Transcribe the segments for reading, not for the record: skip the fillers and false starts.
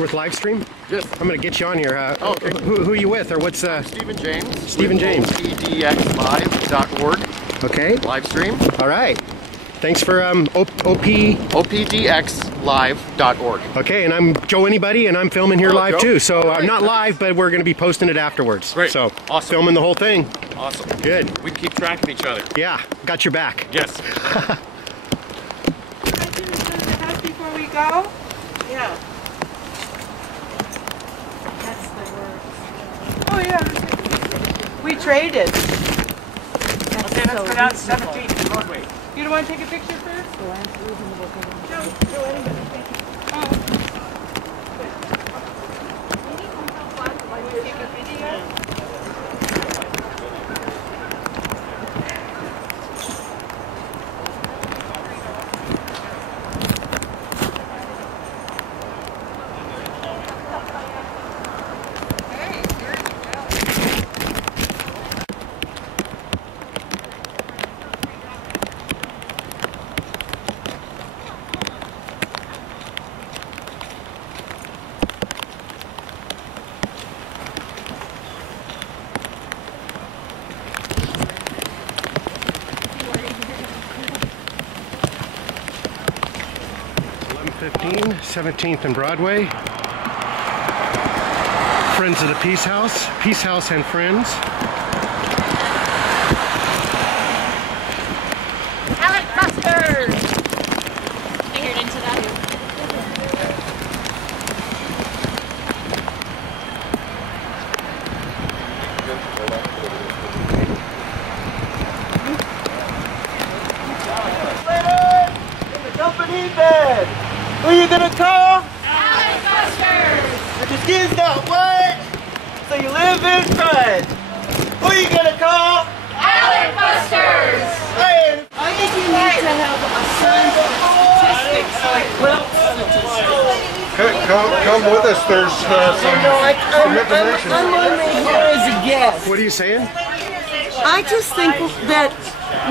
You're with LiveStream? Yes. I'm going to get you on here. Okay. Who are you with, or what's... Stephen James. Stephen James. PDX Live.org. Okay. LiveStream. All right. Thanks for PDX Live.org. Okay, and I'm Joe Anybody, and I'm filming here live Joe. too. So Right. I'm not live, but we're going to be posting it afterwards. Great. So Awesome. filming the whole thing. Awesome. Good. We keep track of each other. Yeah, got your back. Yes. Can I do the house before we go? Yeah. That's the word. Oh yeah. We traded. Okay, let's go down to 17th and Broadway. You don't want to take a picture first? Joe, anybody. Thank you. Oh. Take a video? 11:15, 17th and Broadway. Friends of the Peace House and Friends. ALEC Busters! I heard into that. Company bed. Who are you gonna call? ALEC Busters! If your kids don't work, so you live in front. Who are you gonna call? ALEC Busters! Hey, I think you need to have a sign for statistics, like wealth statistics. Come with us. There's some information. I'm only here as a guest. What are you saying? I just think that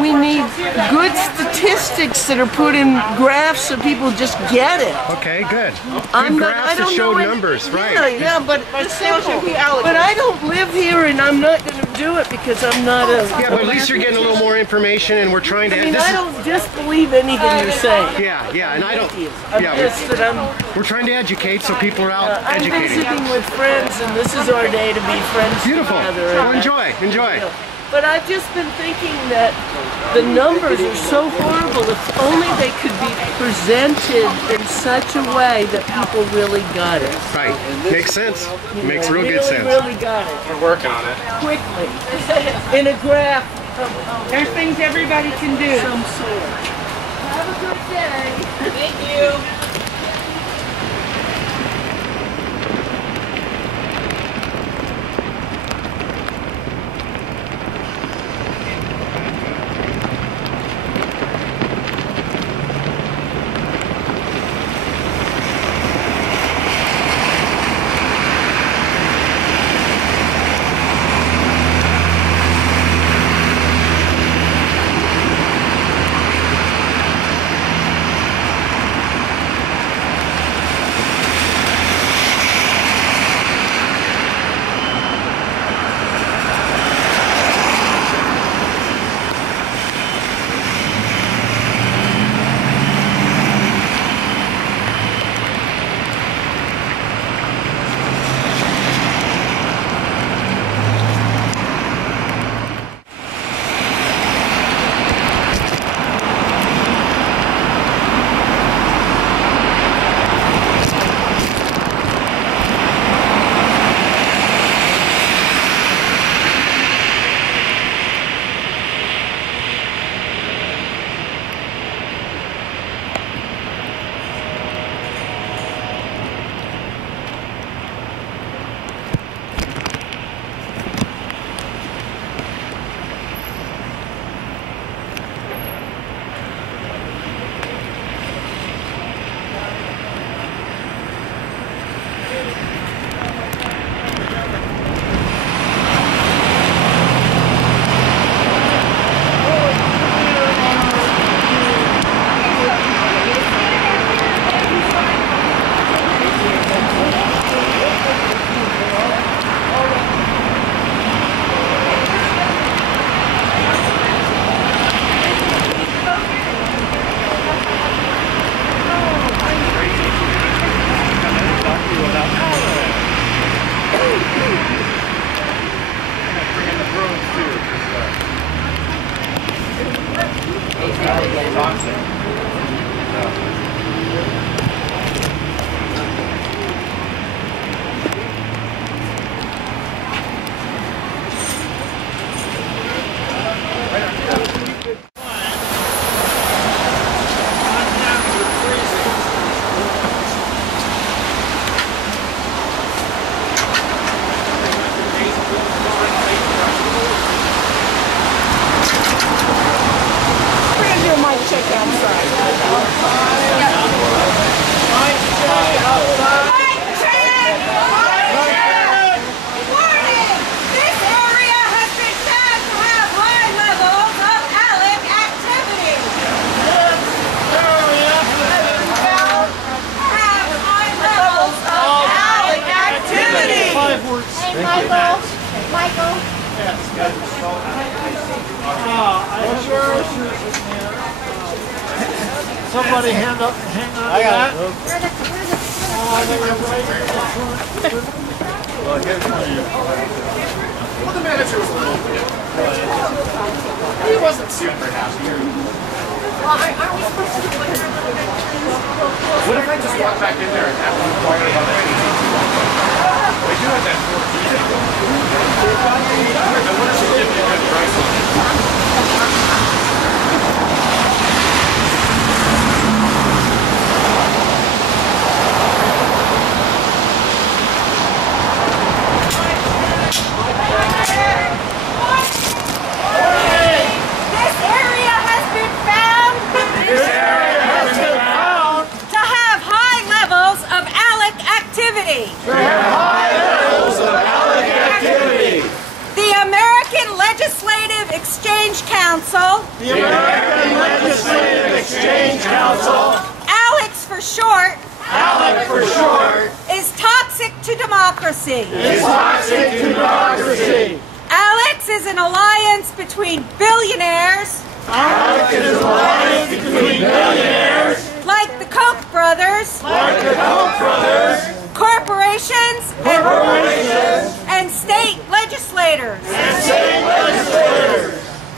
we need good statistics that are put in graphs so people just get it. Okay, good. I'm Good not, graphs I don't to show know numbers, right? Yeah, but it's simple. But I don't live here, and I'm not going to do it because I'm not a. Yeah, but at least you're getting a little more information, and we're trying to. I mean, I don't disbelieve anything you're saying. Yeah, and I don't. I'm Yeah, just that we're trying to educate so people are out I'm educating. visiting with friends, and this is our day to be friends Beautiful. together. Well, enjoy. But I've just been thinking that the numbers are so horrible. If only they could be presented in such a way that people really got it. Right. Makes sense. Makes real really, good sense. Really got it. We're working on it. Quickly. In a graph. There's things everybody can do. Some sort. Have a good day. Thank you. toxic. Michael. Somebody hang on to that. Well, here's one of you. Well, the manager was a little bit. He wasn't super happy. Well, I was supposed to do like. What if I just walk back in there and have them inquire about anything? They do have that 14. I wonder if she'll give me a good price on it. The American Legislative Exchange Council, ALEC for short, ALEC for short, is toxic to democracy. is toxic to democracy. ALEC is an alliance between billionaires, ALEC is an alliance between billionaires, like the Koch brothers, corporations, and state legislators.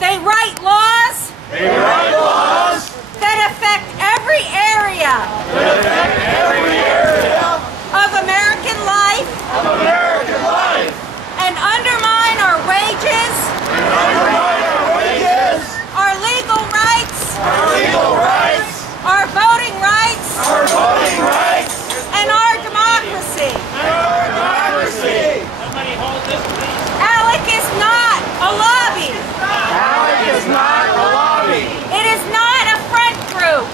They write laws that affect every area of American life and undermine our wages, our legal rights, our voting rights, and our democracy. ALEC is not a lobby. It is not a front group.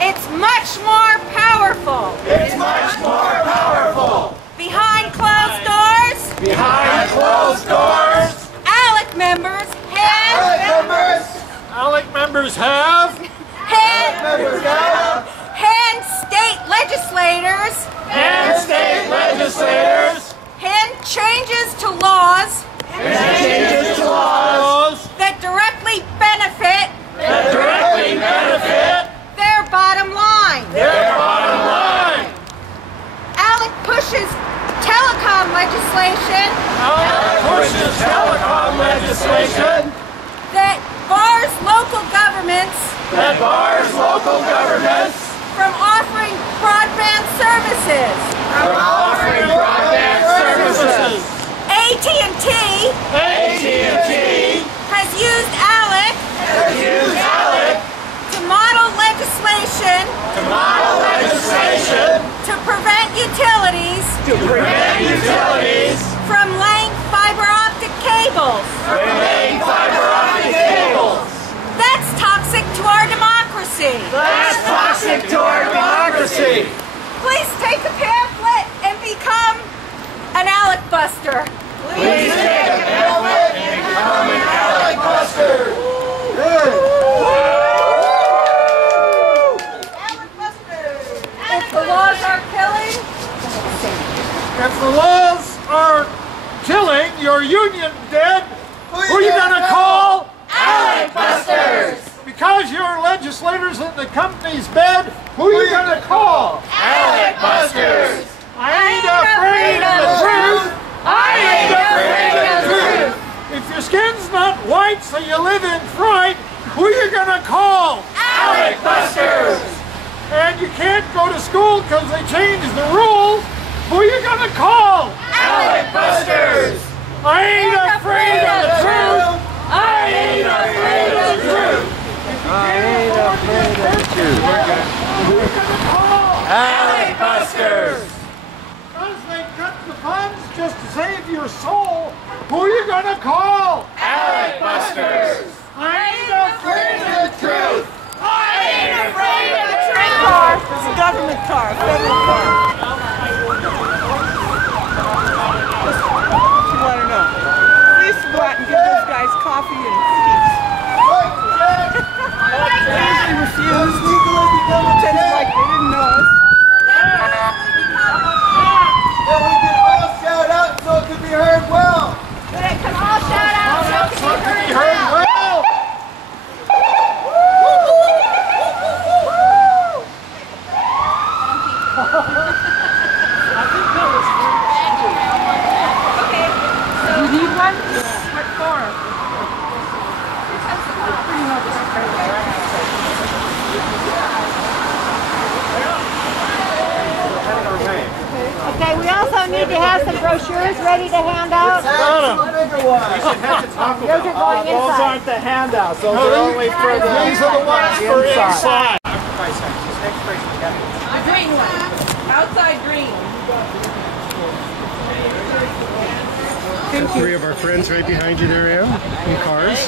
It's much more powerful. Behind closed doors, ALEC members hand state legislators hand changes to laws that directly benefit their bottom line. ALEC pushes telecom legislation that bars local governments from offering broadband services. AT&T has used ALEC to model legislation to prevent utilities from laying fiber optic cables. That's toxic to our democracy. Please take a pamphlet and become an ALEC buster. If the laws are killing, If the laws are killing your union dead, who are you going to call? ALEC busters. Because your legislators in the company's bed, who are you going to call? ALEC busters. I ain't afraid of the truth. If your skin's not white so you live in fright, Who are you gonna call? ALEC busters! And you can't go to school because they changed the rules. Who are you gonna call? ALEC busters! I ain't afraid of the truth. I ain't afraid of the truth! I ain't afraid of the truth. Who are you gonna call? ALEC busters! Because they cut the funds just to save your soul. Who are you gonna call? ALEC busters! I ain't afraid of the truth. I ain't afraid of the truth! Car. It's a government car, a federal car. You want to know? Please go out and give those guys coffee and seats. They refused. Pretended like they didn't know us. That we can all shout out so it can be heard well! They can all shout out so it can be heard well. You need one? What for? Okay, we also need to have some brochures ready to hand out. Those are going Those inside. aren't the handouts. Those are only for the. These are the ones for inside. The green one. Outside green. Three of our friends right behind you there, Em, in cars.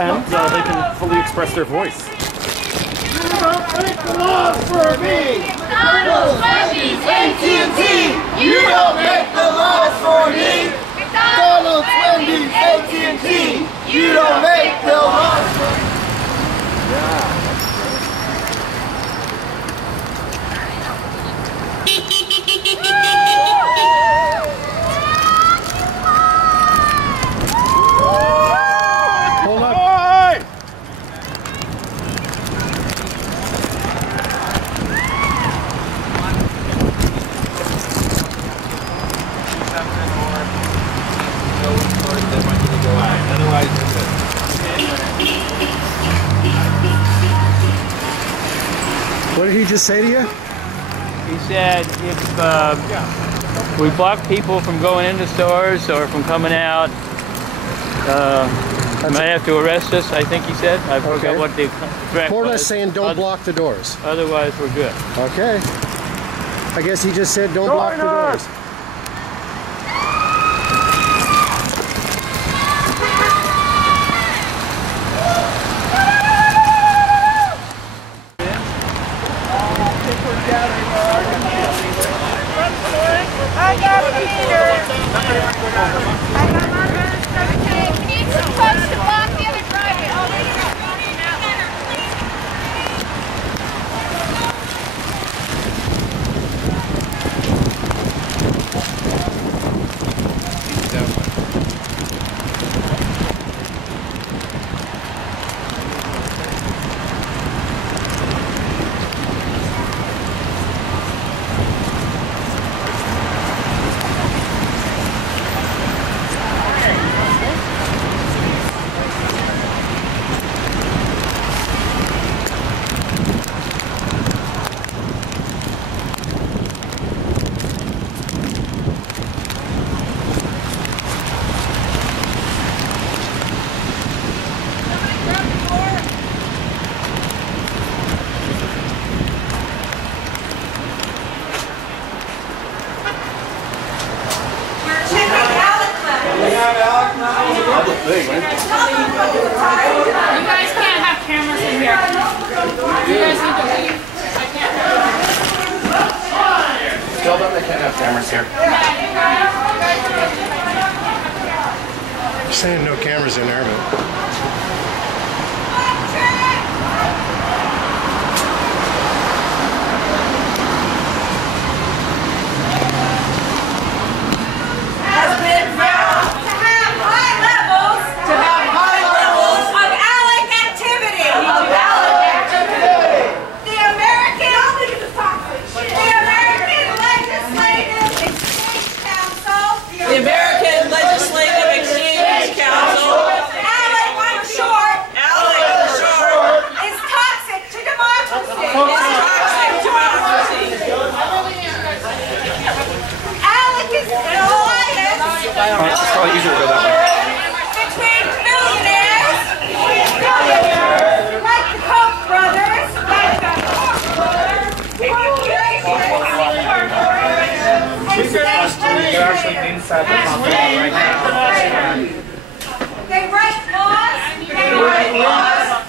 And they can fully express their voice. You don't make the laws for me. McDonald's, Wendy's, AT&T! You don't make the laws for me! McDonald's, Wendy's, AT&T! You don't make the laws for me! Hold up. What did he just say to you? He said if we block people from going into stores or from coming out, he might have to arrest us, I think he said. I forgot what the threat Porta's was. saying don't block the doors. Otherwise, we're good. Okay. I guess he just said don't block the doors. I got Peter. I got Margaret. Okay, we need some folks to block the other driveway. Oh, there you go. You guys can't have cameras in here. You guys need to leave. I can't. Tell them they can't have cameras here. They're saying no cameras in there, but. The American Legislative Exchange Council. Between billionaires, like the Koch brothers, They're actually inside the company right now. they write laws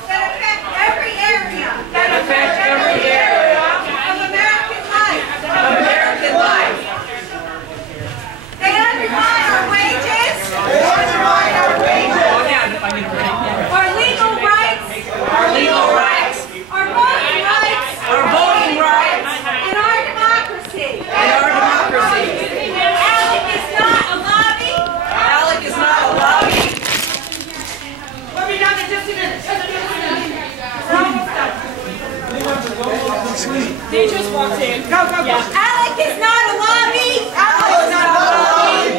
that affect every area of American life. They undermine our wages, our legal rights, our voting rights, and our democracy. ALEC is not a lobby. We'll be done in just a minute. We're almost done. They just walked in. Go. ALEC is not a lobby.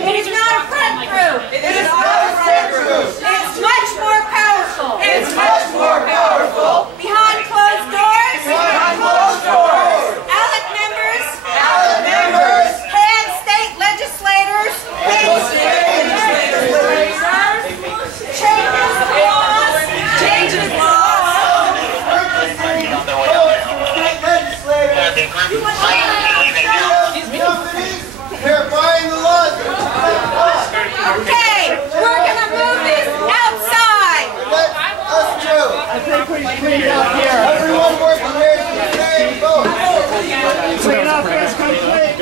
It is not a front group. It is much more powerful. Behind closed doors. ALEC members. Head state legislators. Changes laws. They're buying the laws. Okay, we're gonna move this outside. Let us do. Everyone working here is the same vote. Clean up is complete.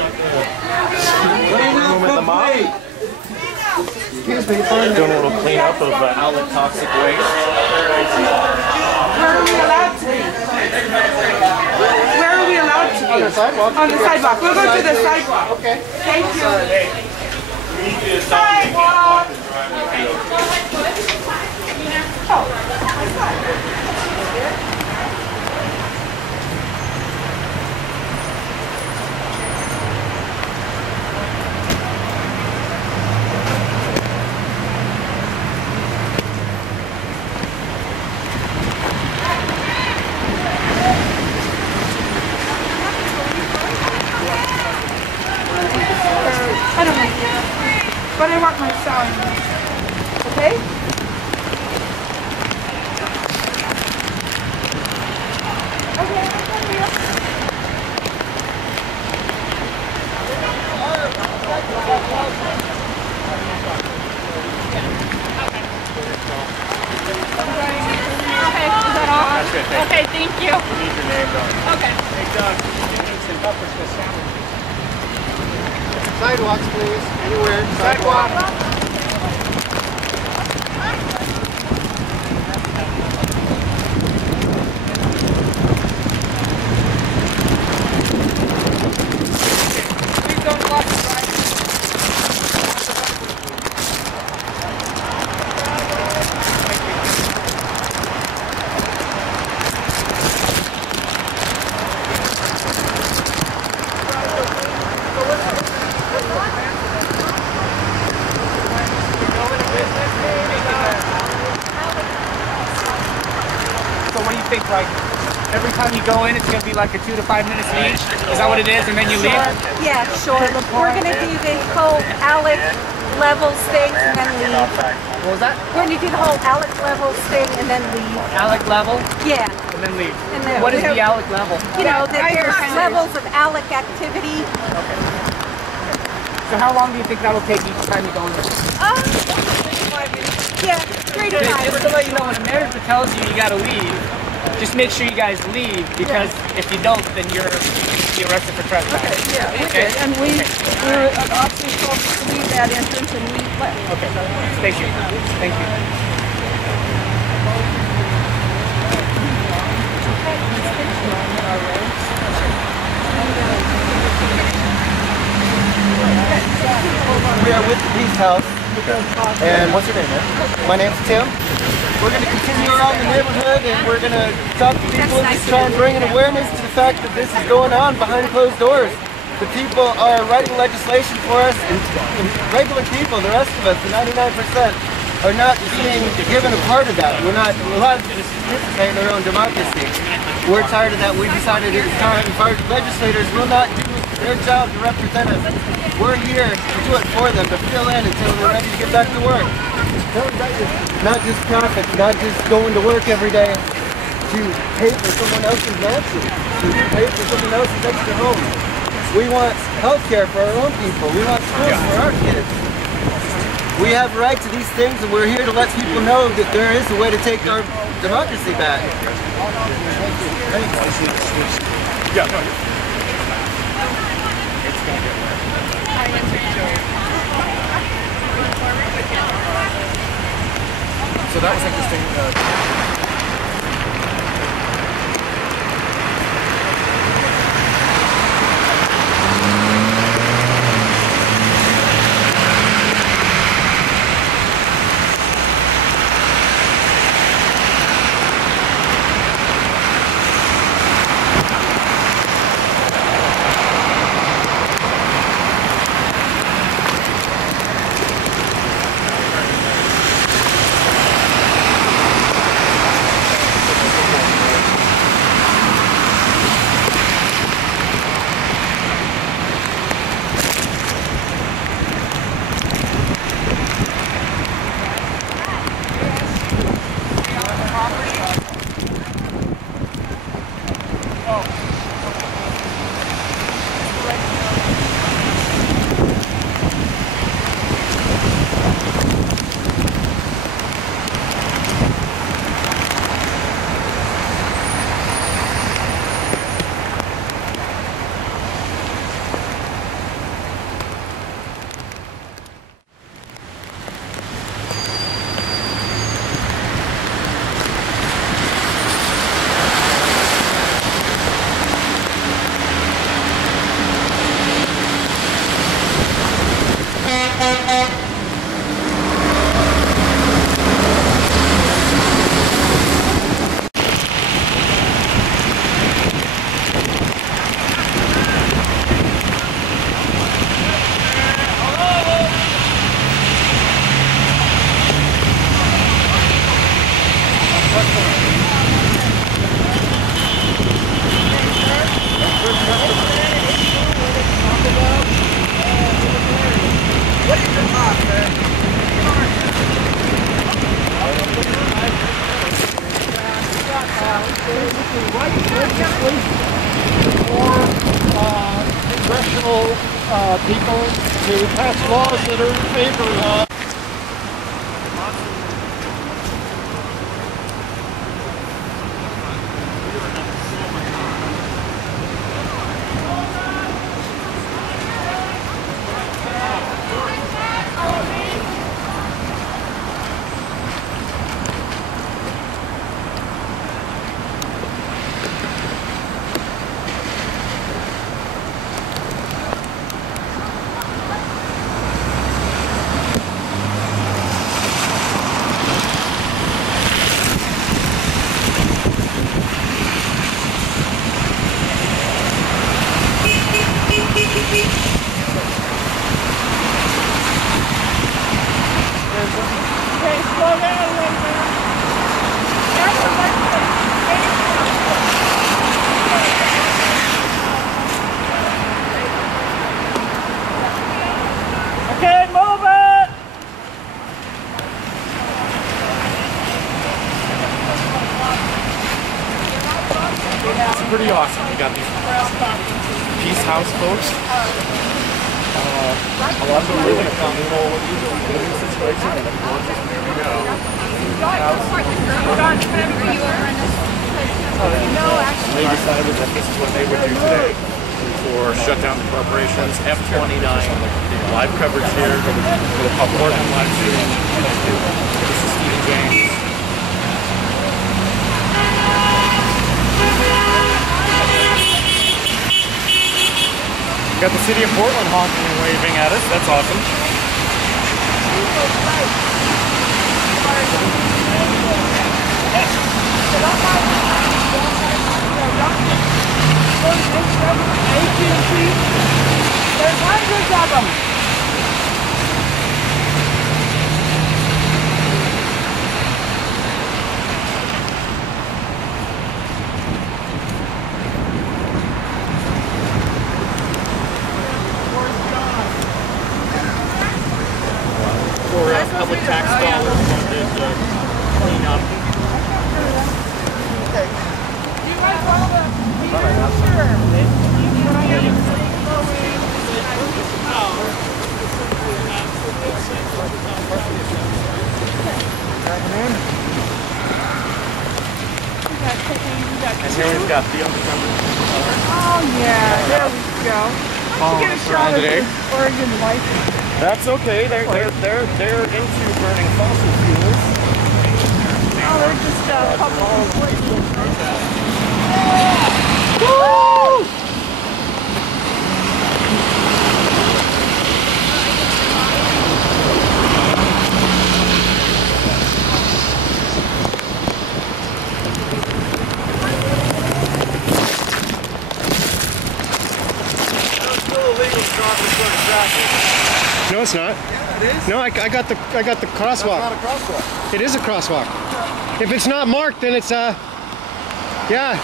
Excuse me, doing a little cleanup of ALEC toxic waste. Where are we allowed to be? Where are we allowed to be? On the sidewalk. On the sidewalk. We'll go to the sidewalk. Okay. Thank you. Sidewalk. I don't know. But I want my sign. Okay? Okay, is that all? That's good, thank you. Okay, thank you. You need your name though. Okay. Hey Doug, you need some buffers for sandwiches. Sidewalks, please. Anywhere. Sidewalk. Please don't block the drive. So what do you think, like, every time you go in, it's going to be like a 2 to 5 minutes each? Is that what it is, and then you leave? Yeah, sure. We're going to do the whole ALEC levels thing and then leave. What was that? We're going to do the whole ALEC levels thing and then leave. ALEC level, Yeah. and then leave. And then What is the ALEC level? You know, that there's levels of ALEC activity. So how long do you think that will take each time you go in? Yeah, 3 to 5. Just to let you know, when a manager tells you you got to leave, just make sure you guys leave, because if you don't, then you're arrested for trespassing. Yeah, okay. And we're obviously supposed to leave that entrance and we left. Okay. Thank you. Thank you. We are with the Peace House. And what's your name, man? My name's Tim. We're going to continue around the neighborhood and we're going to talk to people and just try and bring an awareness to the fact that this is going on behind closed doors. The people are writing legislation for us, and regular people, the rest of us, the 99%, are not being given a part of that. We're not allowed to participate in our own democracy. We're tired of that. We decided it's time. If our legislators will not do their job to represent us. We're here to do it for them, to fill in until they're ready to get back to work. Not just profits, not just going to work every day to pay for someone else's mansion, to pay for someone else's extra home. We want health care for our own people. We want schools for our kids. We have right to these things, and we're here to let people know that there is a way to take our democracy back. Yeah. So that was interesting. Congressional people to pass laws that are in favor of pretty awesome. We got these peace house folks. A lot of them really comfortable living situation and there we go. They decided that this is what they would do today for shut down the corporations. F29 live coverage here. Portland live stream. This is Stephen James. Got the city of Portland honking and waving at us. That's awesome. There's hundreds of them. install or wanted to clean up. And here we've got the undercover. Oh yeah, there we go. Let's get a shot of the Oregon license. That's okay. They're into burning fossil fuels. Oh, they're just public No, it's not. Yeah, it is. No, I got the crosswalk. It's not a crosswalk. It is a crosswalk. If it's not marked, then it's yeah.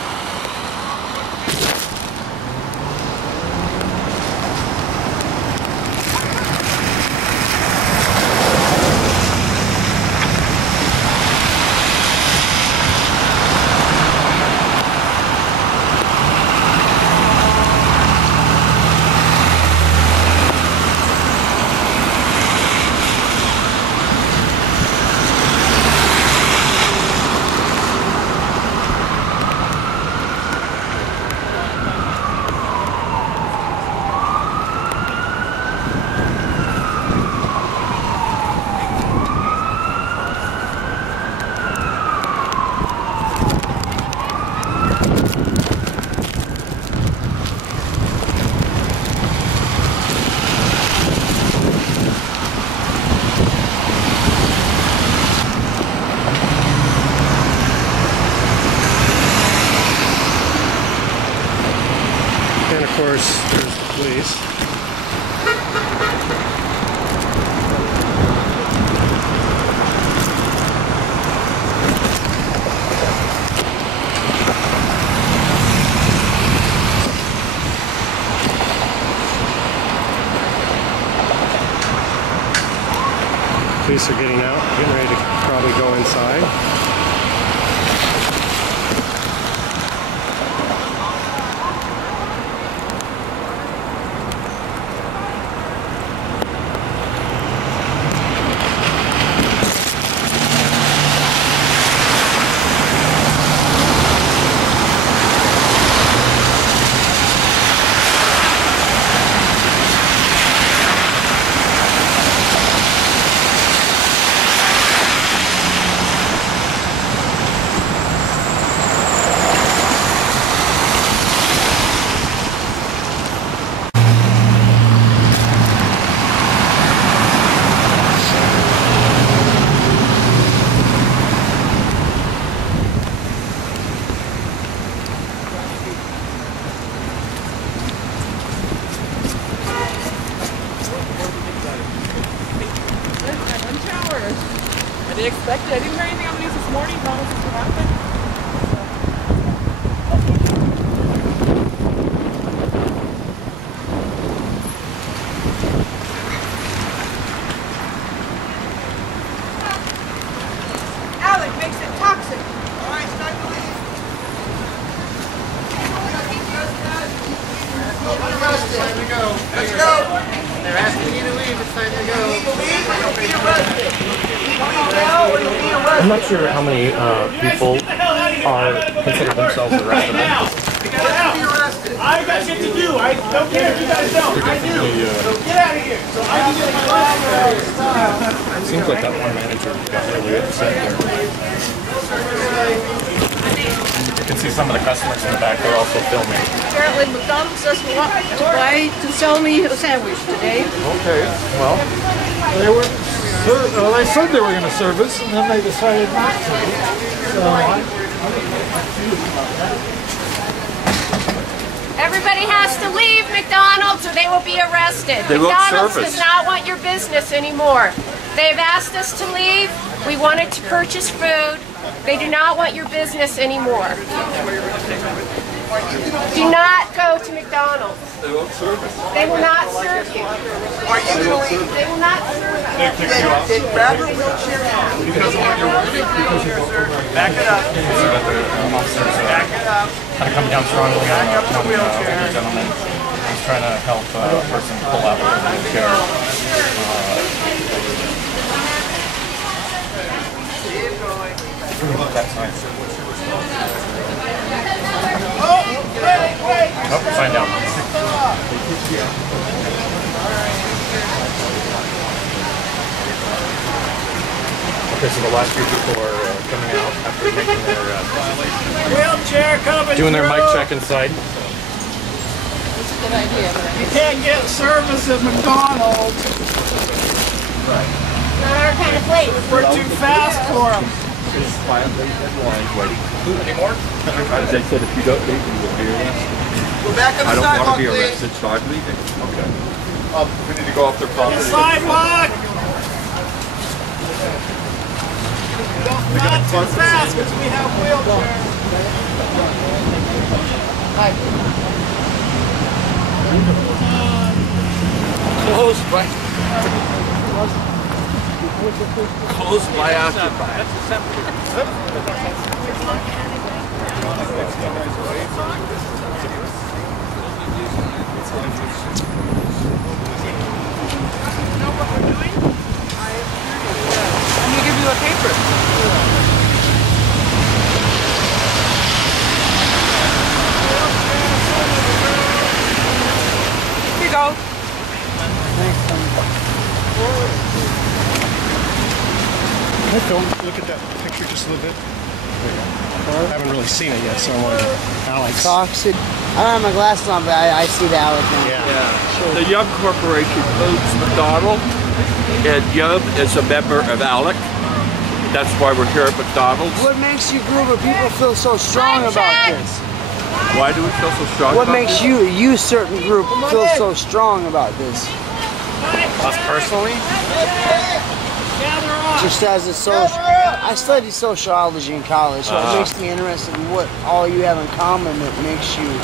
And of course, there's the police. Police are getting out, getting ready to probably go inside. I didn't expect it. I didn't hear anything on the news this morning. Thought it was just happening. ALEC makes it toxic. All right, it's time to leave. Time to go. Let's go. They're asking you to leave. It's time to go. I'm not sure how many people are consider themselves arrested. I got shit to do. I don't care if you guys don't. I do. So get out of here. So I can get my life. It seems like that one manager got really upset there. You can see some of the customers in the back. They're also filming. Apparently McDonald's doesn't want to sell me a sandwich today. Okay. Well, they said they were going to serve us, and then they decided not to. So Everybody has to leave McDonald's or they will be arrested. McDonald's does not want your business anymore. They've asked us to leave. We wanted to purchase food. They do not want your business anymore. Do not go to McDonald's. They won't serve us. They will not serve you. Are you going to They will not serve you. grab your wheelchair out? Back it up. Back it up. Kind of coming down strongly Back up the wheelchair. gentleman. He's trying to help a person pull out of the wheelchair. That's nice. Oh, sign down. Okay, so the last few people are coming out after making their Wheelchair coming doing their mic through. check inside. That's a good idea. You can't get service at McDonald's. Not our kind of place. We're too fast for them. Anymore? They said if you don't leave, you will be arrested. Go back on I the don't want sidewalk, to be please. arrested, so I'm leaving. Okay. We need to go off their property. Sidewalk! Not too fast because we have wheelchairs. Closed by occupied. I'm gonna give you a paper. Here you go. Can I film? Look at that picture just a little bit. I haven't really seen it yet, so I want to. Alex. Toxic. I don't have my glasses on, but I see the ALEC now. Yeah. The Yub Corporation owns McDonald's, and Yub is a member of ALEC. That's why we're here at McDonald's. What makes you group of people feel so strong about this? Why do we feel so strong What about makes this? you certain group, feel so strong about this? Us personally? Just as a social, I studied sociology in college, so it makes me interested in what all you have in common that makes you.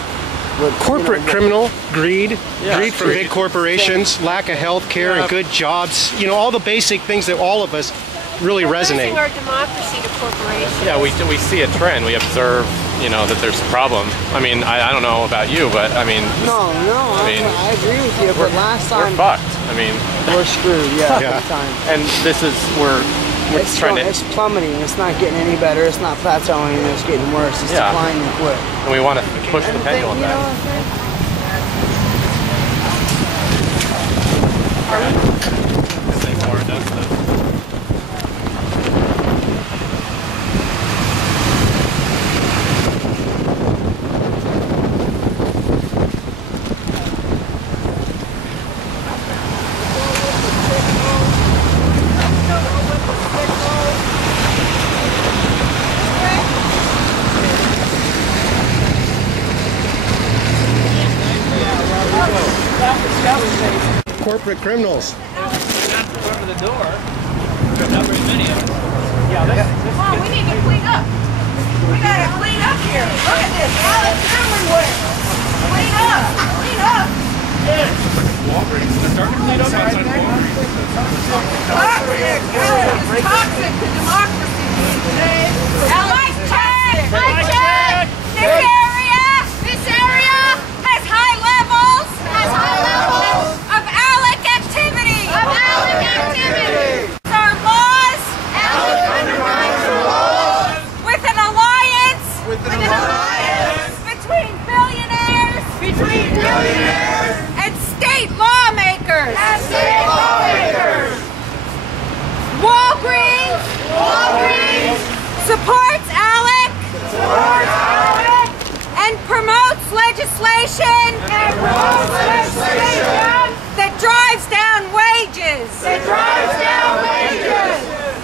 Corporate criminal, greed, greed from big corporations, lack of health care and good jobs, you know, all the basic things that all of us really resonate. Losing our democracy to corporations. Yeah, we see a trend. We observe, you know, that there's a problem. I mean, I don't know about you, but I mean... I agree with you, but last time... We're fucked. I mean... We're screwed, yeah. Big time. And this is, we're trying to... It's plummeting. It's not getting any better. It's not plateauing. It's getting worse. It's declining quick. And we want to push the pendulum back. Corporate criminals. Over the door. Not very many of us. Yeah, Come on, we need to clean up. We gotta clean up here. Look at this. Alex everywhere. Clean up. Clean up. Walgreens. They're starting to clean up outside Walgreens. Toxic. Alex is toxic to democracy. Alex, check. Mic check. This area has high levels. Of ALEC activity. Our laws. With an alliance. Between billionaires. And state lawmakers. Walgreens. Supports ALEC. And promotes legislation. That drives down wages.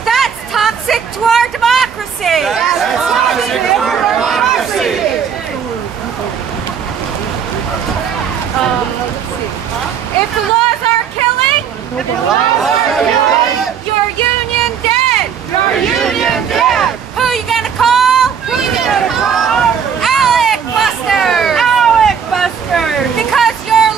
That's toxic to our democracy. If the laws are killing, your union dead. Who you gonna call? ALEC Busters. Because your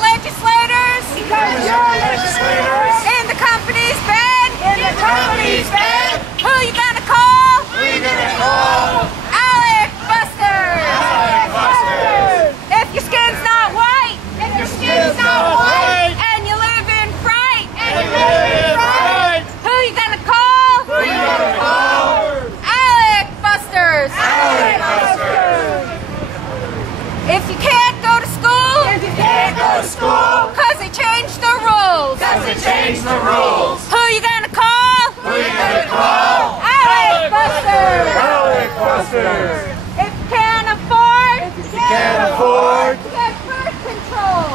change the rules. Who you gonna call? Who you gonna call? ALEC Busters! ALEC Busters! If you can't afford,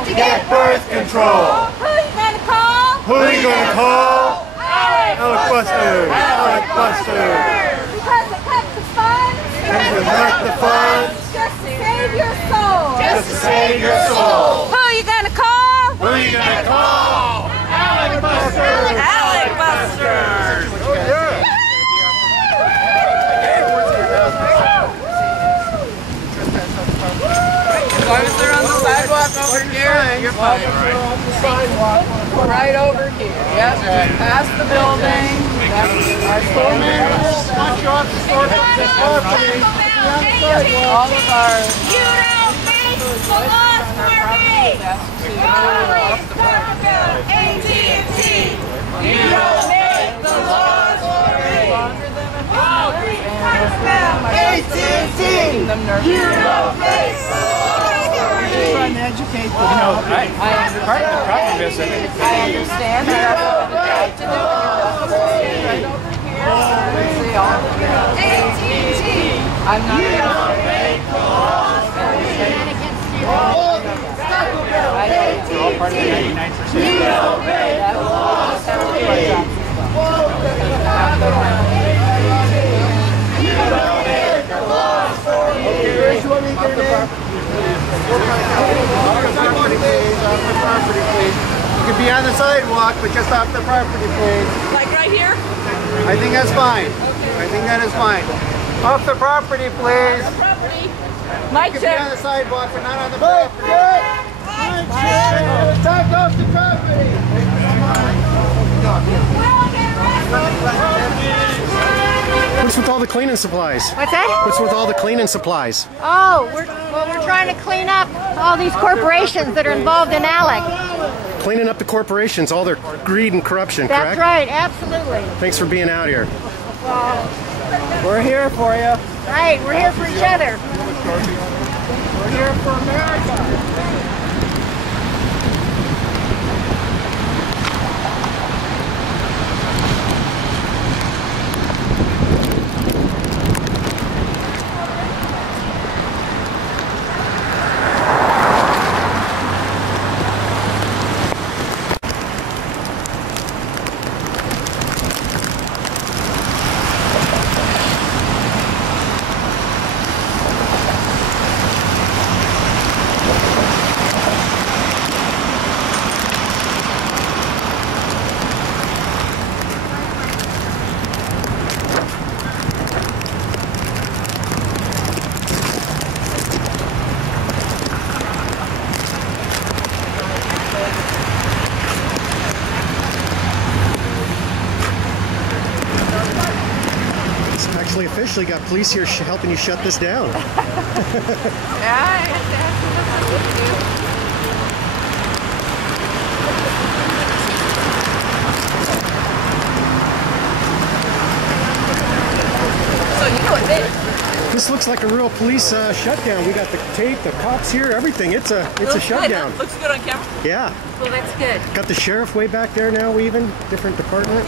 To get birth control. who you gonna call? Who are you gonna call? ALEC Busters! ALEC Busters! Because it cuts the funds. Cut the funds. Just to save your soul. Just to save your soul. Who you gonna call? Who are you gonna call? ALEC Busters! ALEC Busters! Oh yeah! As long as they're on the sidewalk over here, you're fine. Right over here. Yep. Past the building. Our store managers want you off the store property. All of our. You don't make the laws for me. AT&T. You don't make the laws for me. AT&T. You don't make the laws. Trying to educate them. You know, part of the problem is that I understand that that's what the job to do. Right over here. See all of you. AT&T. I'm not going to make the laws for me. We're all part of the 99%. You don't make the laws for me. You don't make the laws for me. Here's what we get in. Off the property, please. Off the property, please. You can be on the sidewalk, but just off the property, please. Like right here? I think that's fine. I think that is fine. Off the property, please. The property. Mike You can be on the sidewalk, but not on the property. Talk off the property. What's with all the cleaning supplies? What's that? What's with all the cleaning supplies? Oh, we're trying to clean up all these corporations that are involved in ALEC. Cleaning up the corporations, all their greed and corruption, That's correct? right, absolutely. Thanks for being out here. We're here for you. Right, we're here for each other. We're here for America. Officially got police here helping you shut this down. So you know what they do. This looks like a real police shutdown. We got the tape, the cops here, everything. It's a shutdown. Looks good on camera. Yeah. Well, that's good. Got the sheriff way back there now, even different department.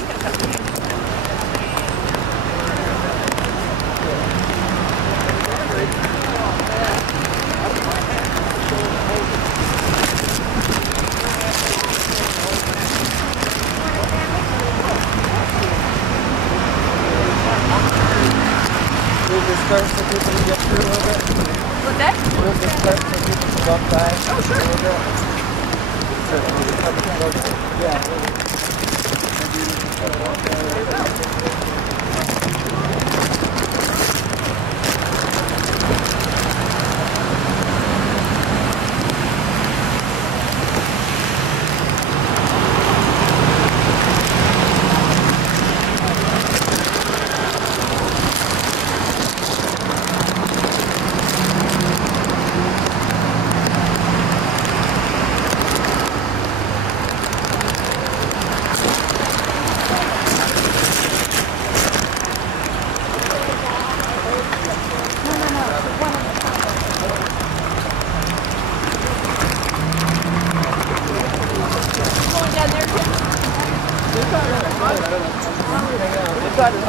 So people can get through a little bit. What's that? Move this cart so people can walk by. Oh, sure. No,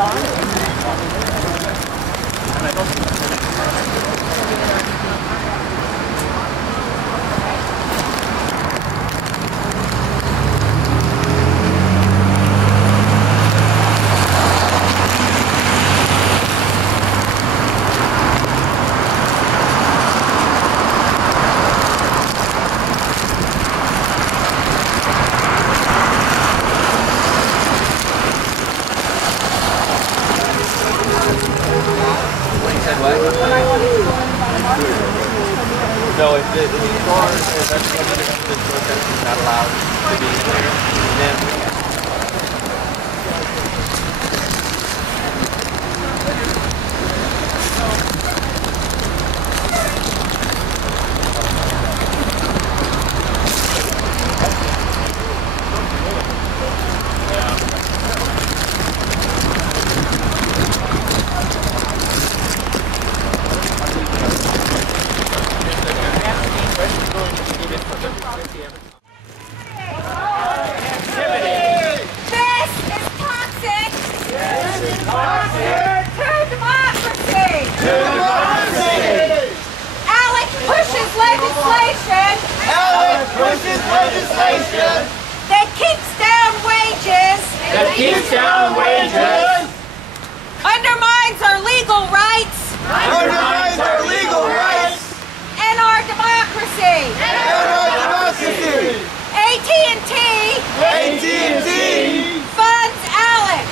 if the store is not allowed to be there, then undermines our legal rights. Undermines our legal rights. And our democracy. AT&T. Funds ALEC.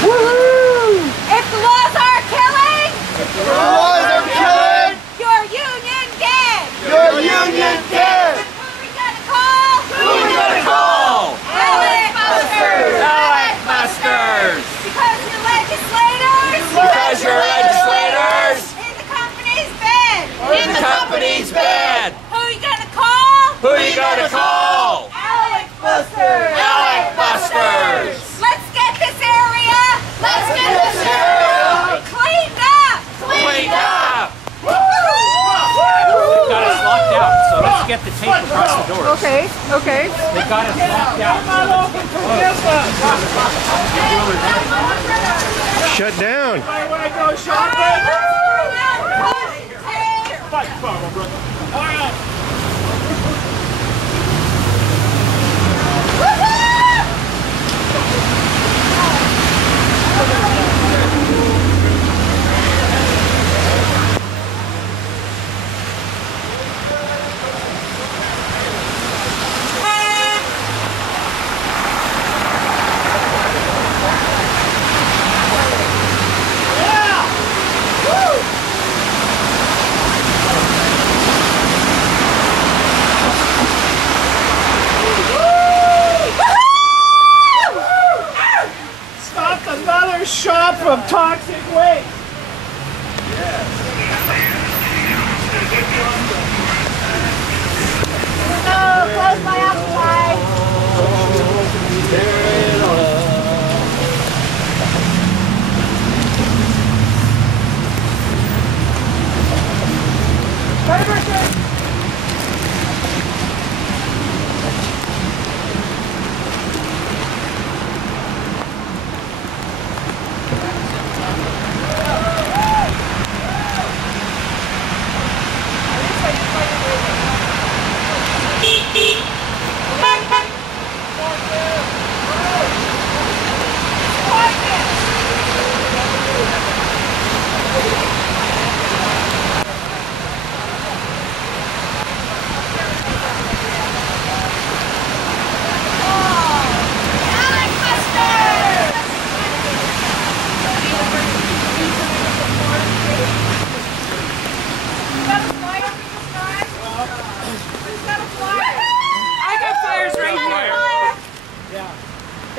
Woohoo! If the laws are killing. Your union dead. Who we gonna call? ALEC busters. Because your legislators. In the company's bed. Who you gonna call? ALEC busters. Let's get this area. Cleaned up. Got us locked out, so let's get the tape across the doors. Okay. They got us locked out. Shut down. When I go shopping. All right. Shop of toxic waste. Close my appetite.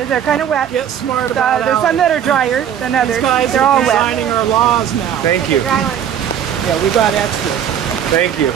They're kind of wet. Get smart about There's some that are drier than others. These guys They're are all designing wet. our laws now. Thank you. Yeah, we got extras. Thank you.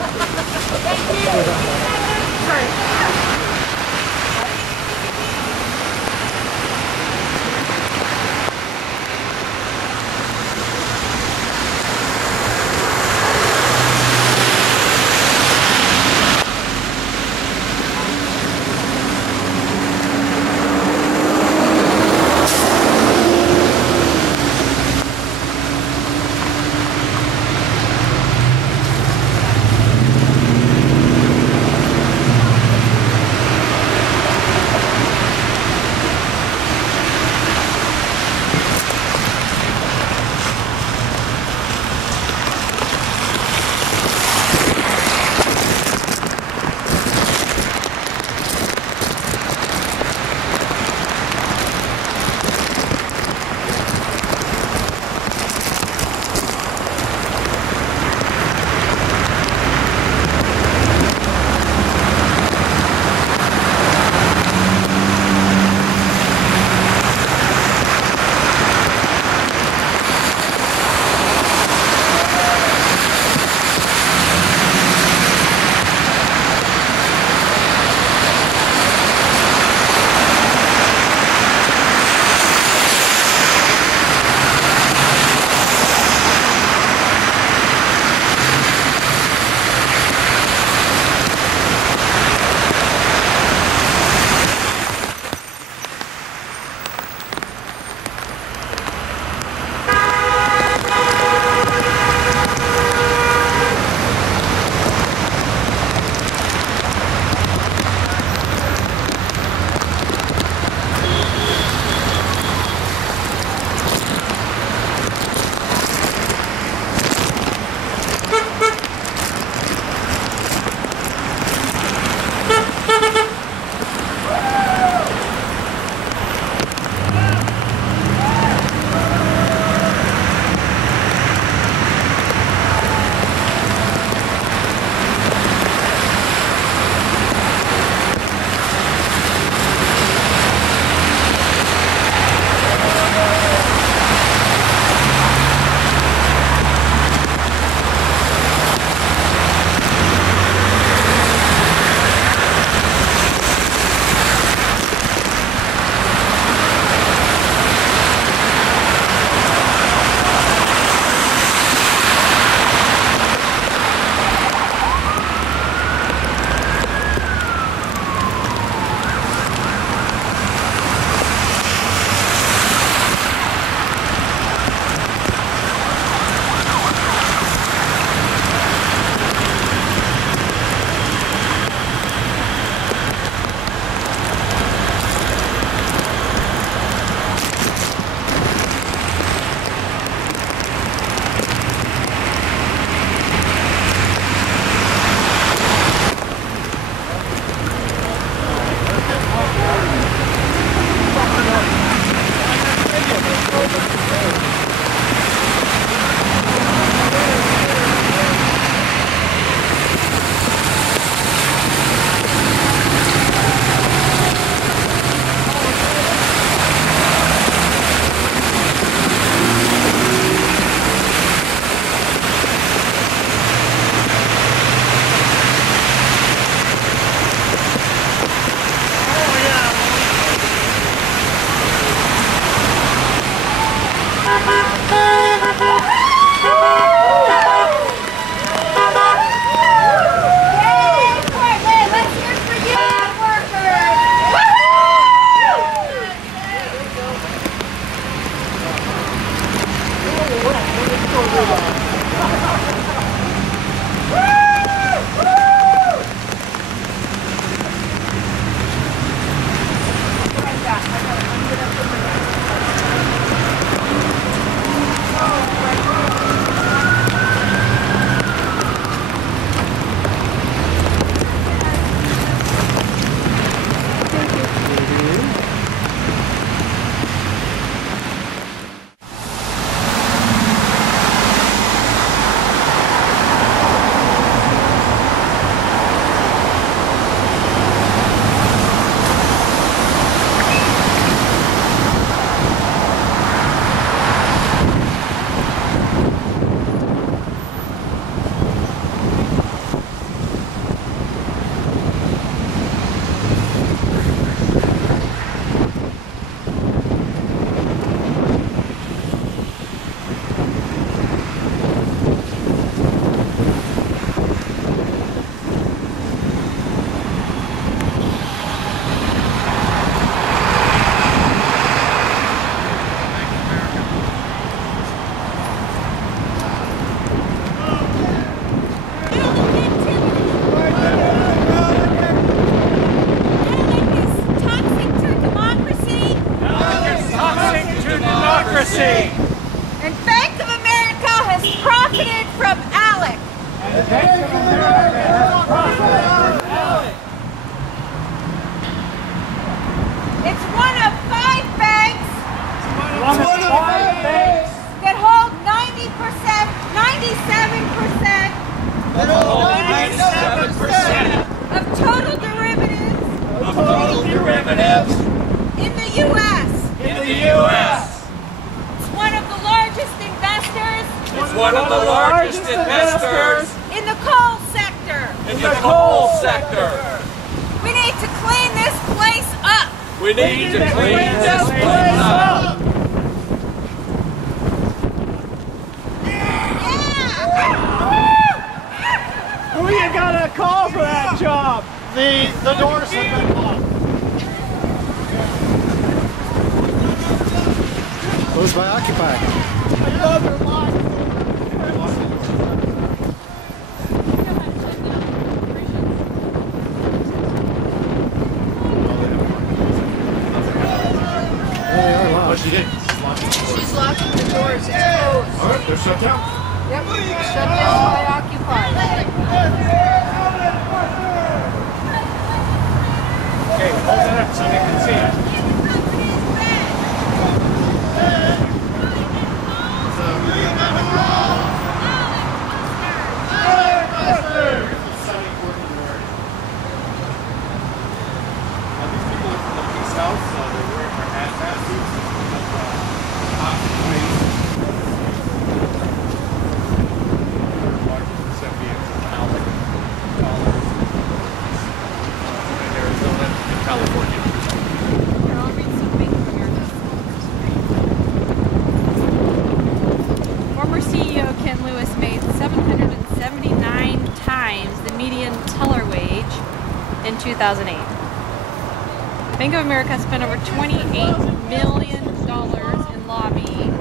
democracy. And Bank of America has profited from ALEC. And Bank of America has profited from ALEC. It's one of 5 banks. One of 5 banks that hold 90%, 97%. That hold 97% of total derivatives. Of total derivatives in the U.S. In the U.S. It's one of the largest investors. It's one of the largest investors in the coal sector. In the coal sector. We need to clean this place up. We need to clean this place up. Who you gotta call for that job? The doors have been locked. Closed by Occupy. I love their locked. What she did? She's locking the doors. It's closed. All right, they're shut down. Yep, shut down by Occupy. Okay, hold that up so they can see it. Former CEO Ken Lewis made 779 times the median teller wage in 2008. Bank of America spent over $28 million in lobbying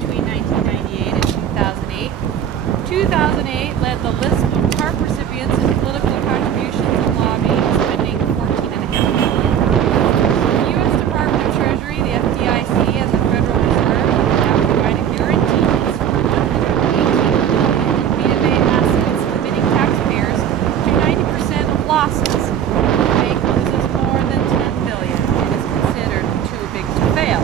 between 1998 and 2008. 2008 led the list of TARP recipients in political contributions and lobbying, spending $14.5 million. The U.S. Department of Treasury, the FDIC, and the Federal Reserve have provided guarantees for $118 million in B&A assets, committing taxpayers to 90% of losses. The bank loses more than $10 billion and is considered too big to fail.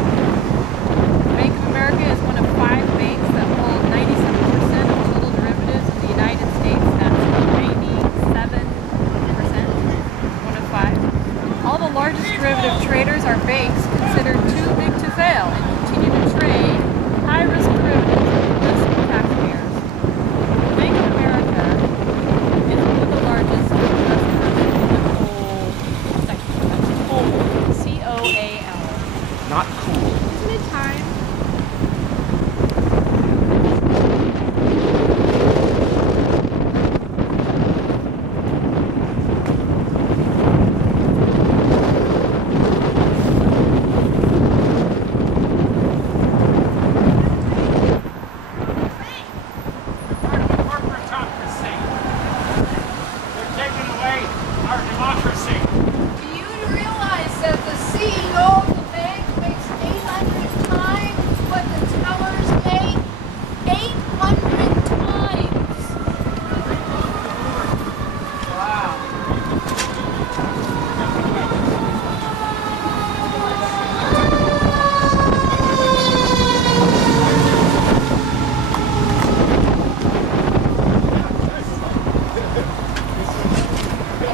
Bank of America is one of 5 banks that hold 97% of total derivatives in the United States. That's 97%. One of 5. All the largest derivative traders are banks considered too big to fail and continue to trade high-risk derivatives at the risk of taxpayers. Bank of America is one of the largest investors in the coal sector. That's coal. C-O-A-L. Not cool. Isn't it time? Do you realize that the CEO of the bank makes 800 times what the tellers make? 800 times!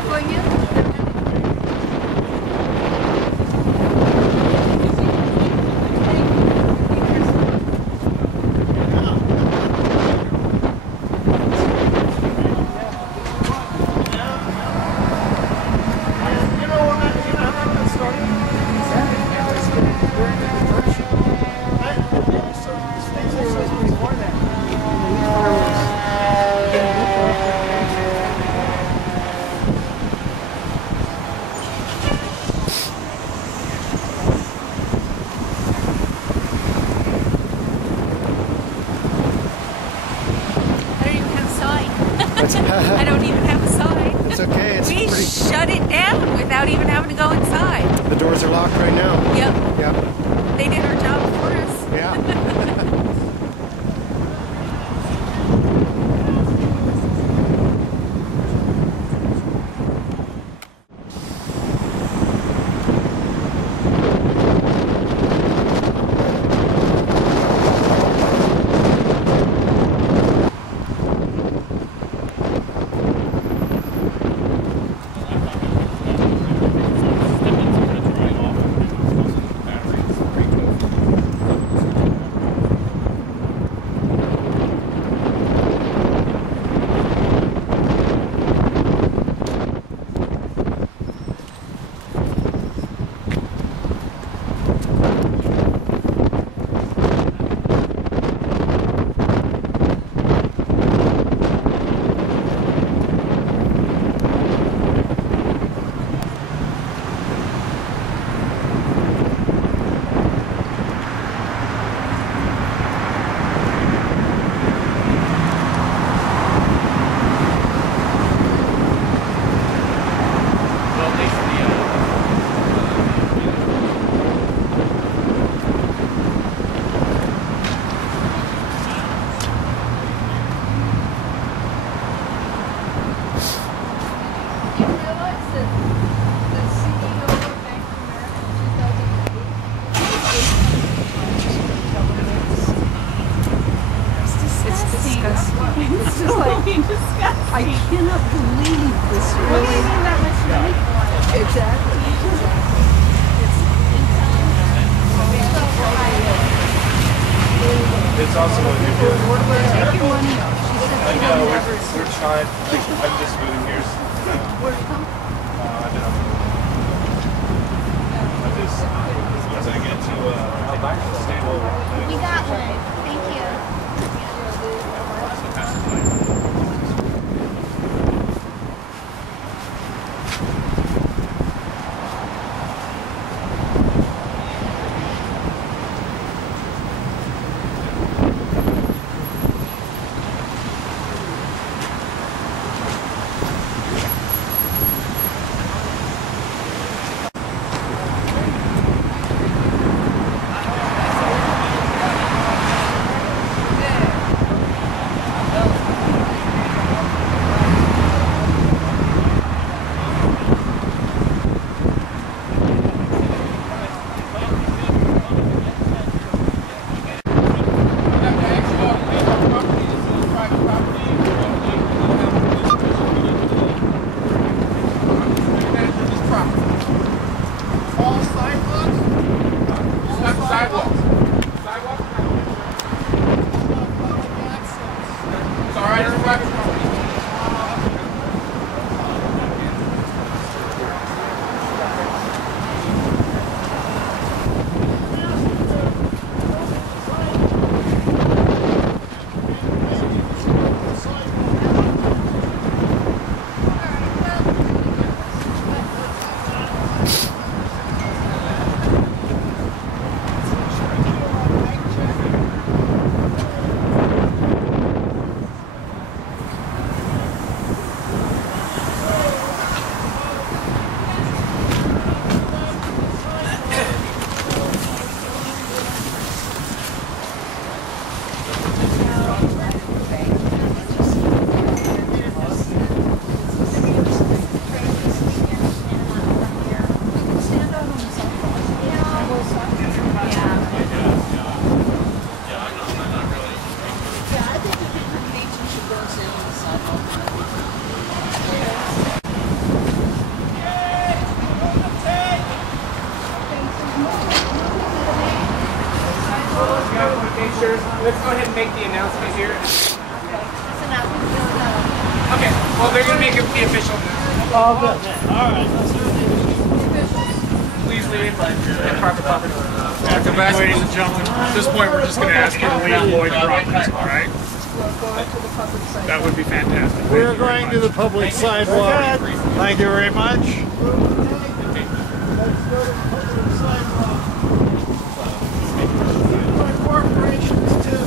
Going in? I don't even have a sign. It's okay. It's we pretty... shut it down without even having to go inside. The doors are locked right now. Yep. Yep. They did our job for us. Yeah. I cannot believe this really. That much money for it. Exactly. It's also what you're doing. Take your money out. She said I she know, never. we're trying. I'm just moving here. Where'd it come from? I don't know. I just, as I get to stable. We got one. Thank you. Let's go ahead and make the announcement here. Okay, well, they're going to make it the official announcement. Oh, good. All right. Please leave in proper property. Welcome back, ladies and gentlemen. At this point, we're just going to ask you to leave Lloyd properties, all right? That would be fantastic. We're going to the public sidewalk. Thank you very much. Let's go to the public sidewalk. Corporations, too.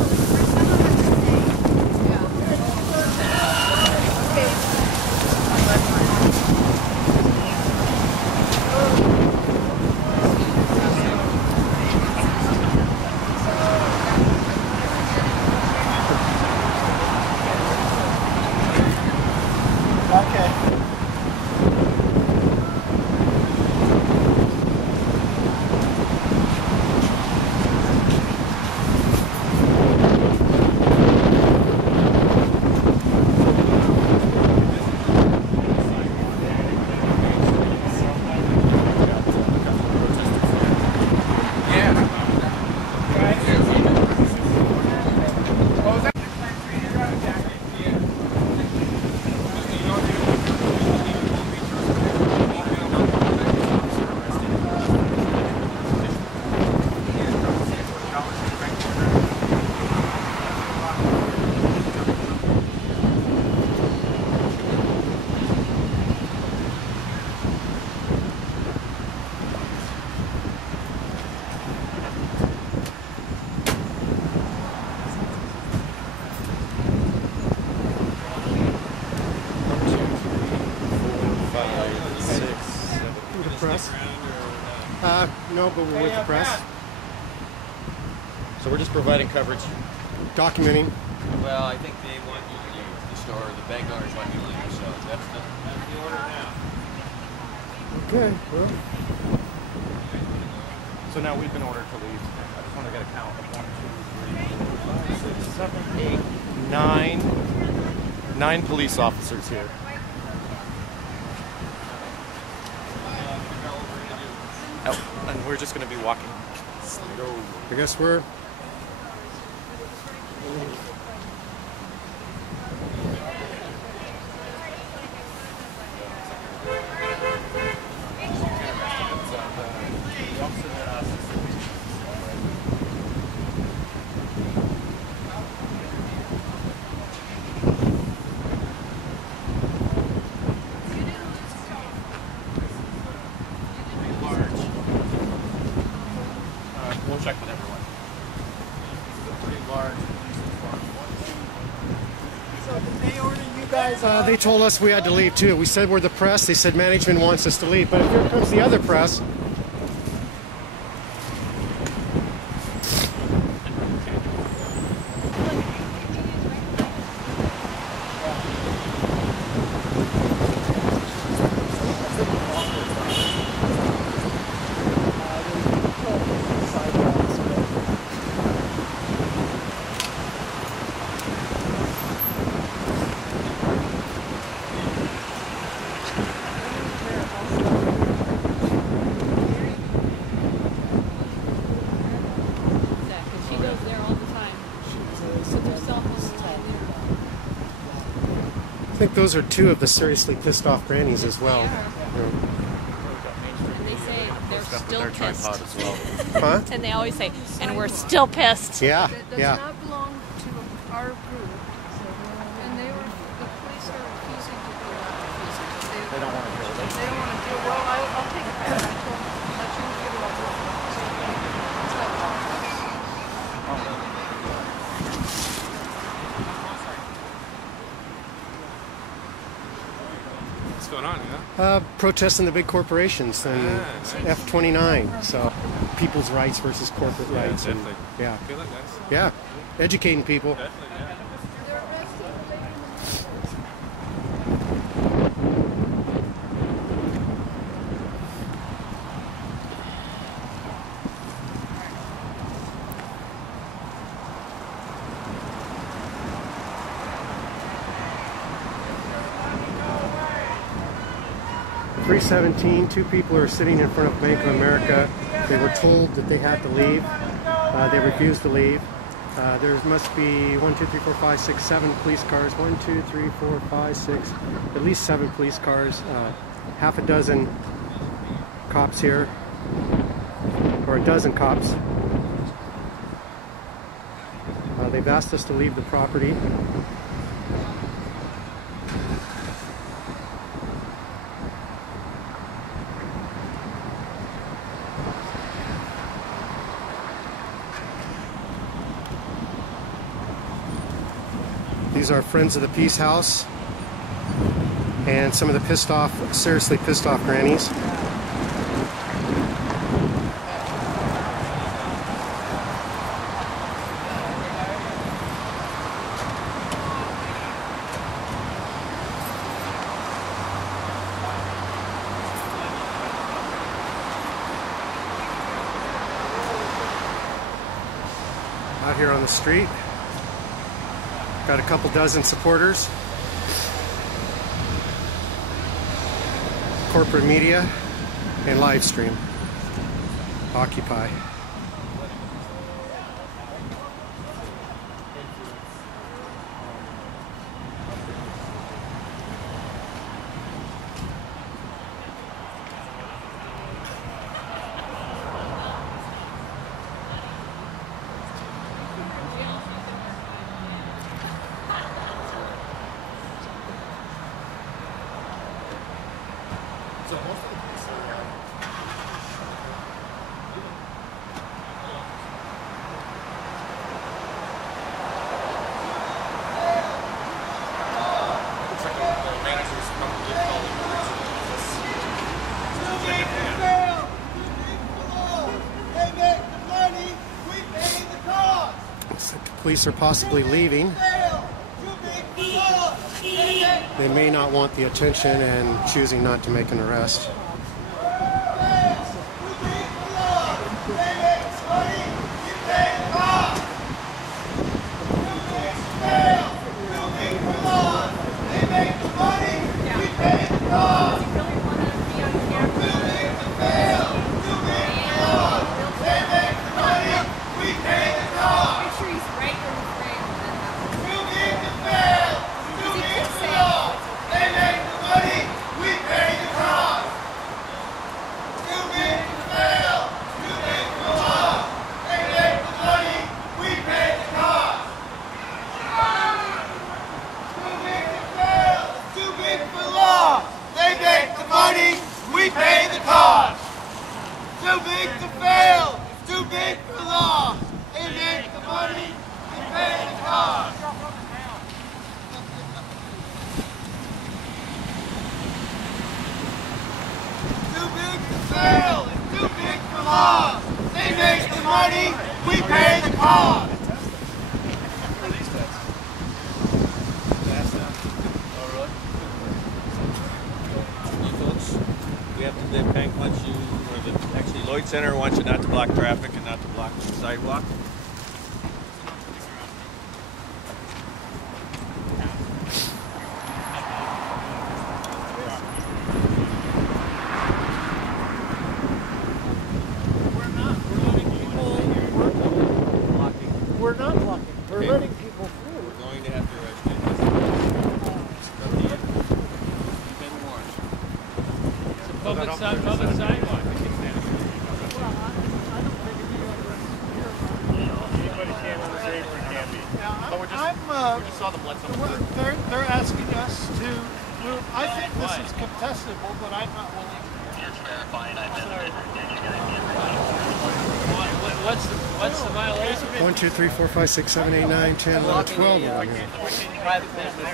press. No, but we're with the press. So we're just providing coverage. Documenting. Well, I think they want you to leave the store. The bank owners want you to leave, so that's the order now. Okay, well. So now we've been ordered to leave. I just want to get a count of 1, 2, 3, 4, 5, 6, 7, 8, 9 police officers here. Oh, and we're just going to be walking. I guess we're. We'll check with everyone. This is a pretty large police department. So did they order you guys? They told us we had to leave too. We said we're the press. They said management wants us to leave. But here comes the other press. I think those are two of the seriously pissed off grannies as well. And they say they're still pissed. As well. Huh? And they always say, and we're still pissed. Yeah, Does yeah. not belong to our group. And the police are refusing to do it. They don't want to deal with it. They don't want to do it. Well, I'll take it back. I told them, let you give it all to them. What's going on, yeah? Protesting the big corporations and F29. So people's rights versus corporate rights. And, Definitely. yeah. Good luck, guys. Yeah. Educating people. Definitely, yeah. .317, two people are sitting in front of Bank of America. They were told that they had to leave. They refused to leave. There must be 1, 2, 3, 4, 5, 6, 7 police cars. 1, 2, 3, 4, 5, 6, at least 7 police cars. Half a dozen cops here, or a dozen cops. They've asked us to leave the property. These are Friends of the Peace House and some of the pissed off, seriously pissed off grannies. Out here on the street. Got a couple dozen supporters. Corporate media and LiveStream. Occupy. police are possibly leaving. They may not want the attention and choosing not to make an arrest. Center wants you not to block traffic and not to block the sidewalk. We're not blocking. We're letting people through. We're going to have to arrest you. You've been warned. It's a public sidewalk. We just saw them let someone they're asking us to move. I think this is contestable, but I'm not willing to. What's the violation? 1, 2, 3, 4, 5, 6, 7, 8, 9, 10, 11, 12 over here. Private business.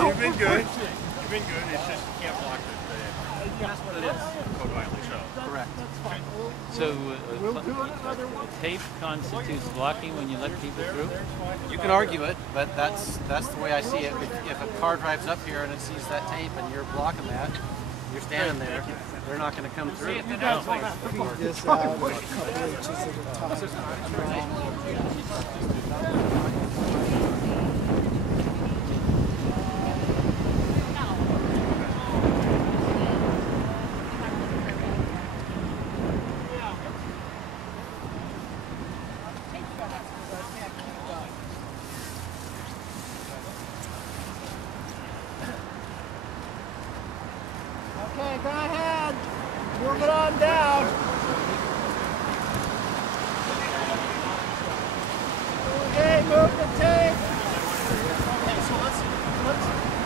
You've been good. You've been good. It's just you can't block it. That's what it is. Code violation. Correct. So tape constitutes blocking when you let people through? You can argue it, but that's the way I see it. If a car drives up here and it sees that tape and you're blocking that, you're standing there, they're not going to come through. You guys don't have to mark this out a couple inches at a time. Okay, go ahead. Move it on down. Okay, move the tape. So let's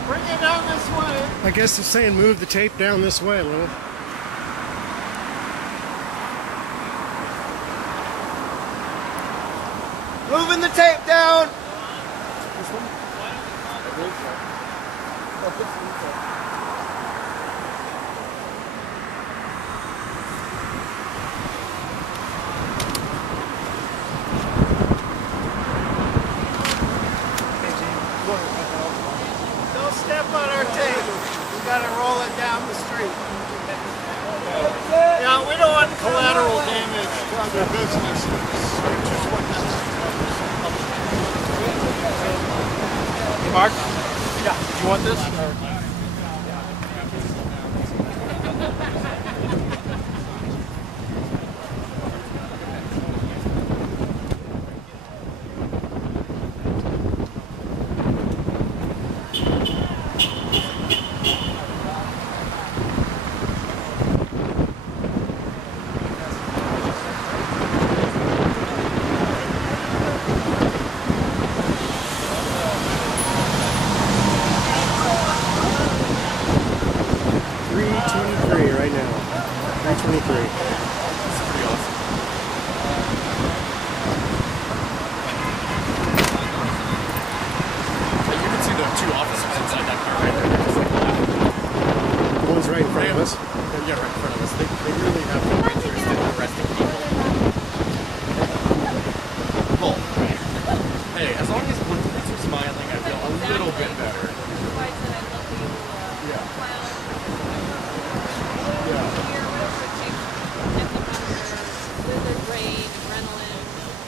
bring it down this way. I guess it's saying move the tape down this way a little. Moving the tape down. This one? Don't step on our tape. We gotta roll it down the street. Yeah, we don't want collateral damage to other businesses, which is what this is. Mark? Yeah. Do you want this? Right now.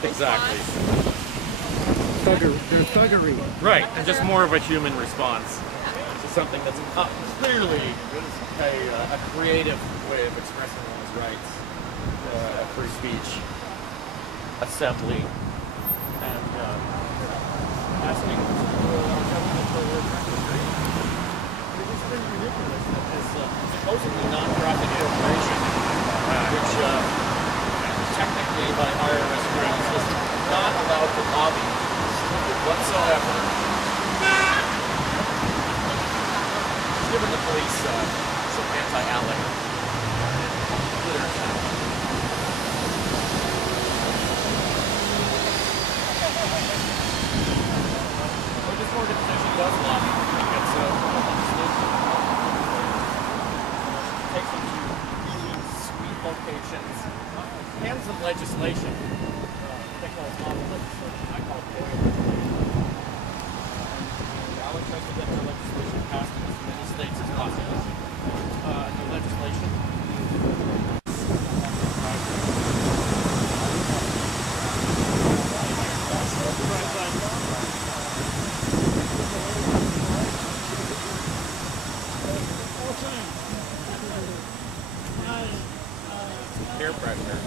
Exactly. They're thuggery. Right, and just more of a human response to something that's clearly a creative way of expressing one's rights, free speech, assembly, and asking for our government for a referendum. It's pretty ridiculous that this supposedly non-profit corporation, which technically by IRS rules is not allowed to lobby whatsoever, it's given the police some anti-ALEC literature. This organization does lobby. It's takes them to really sweet locations, hands them legislation. They call it model legislation. I call it oil legislation. And ALEC tries to get their legislation passed in as many states as possible. New legislation. Peer pressure.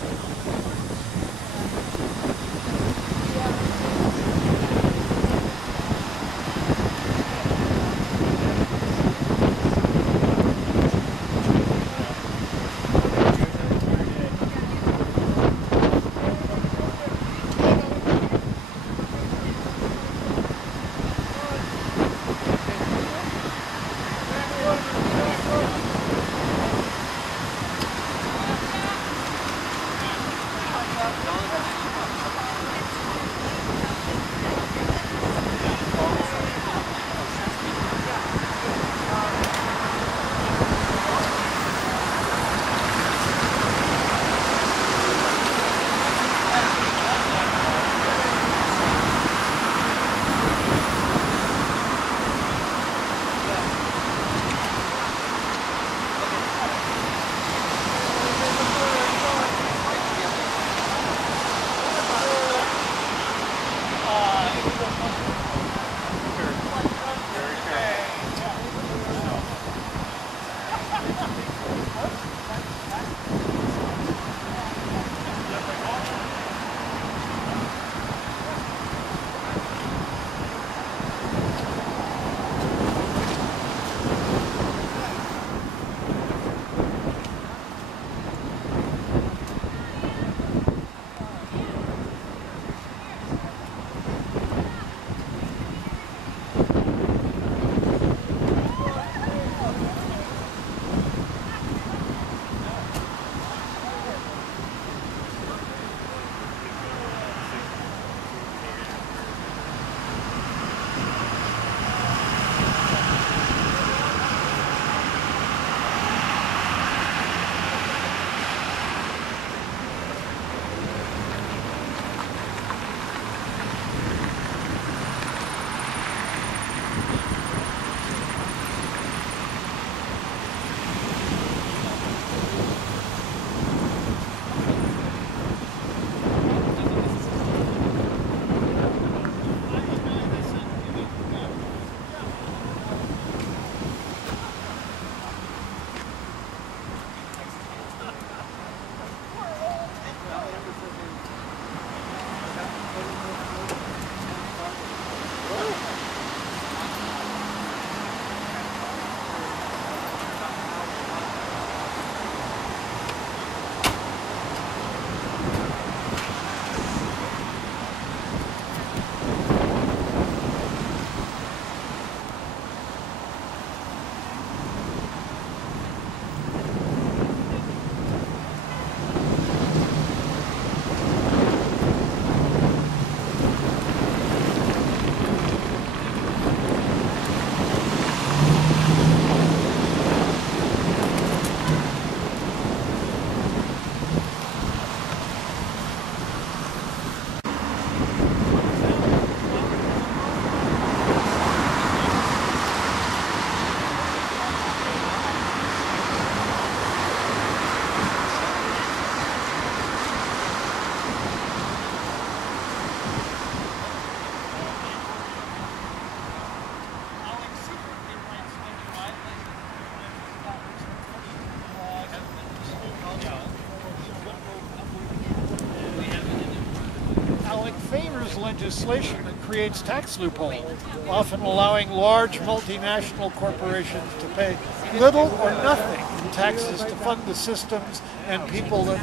propose legislation that creates tax loopholes, often allowing large multinational corporations to pay little or nothing in taxes to fund the systems and people that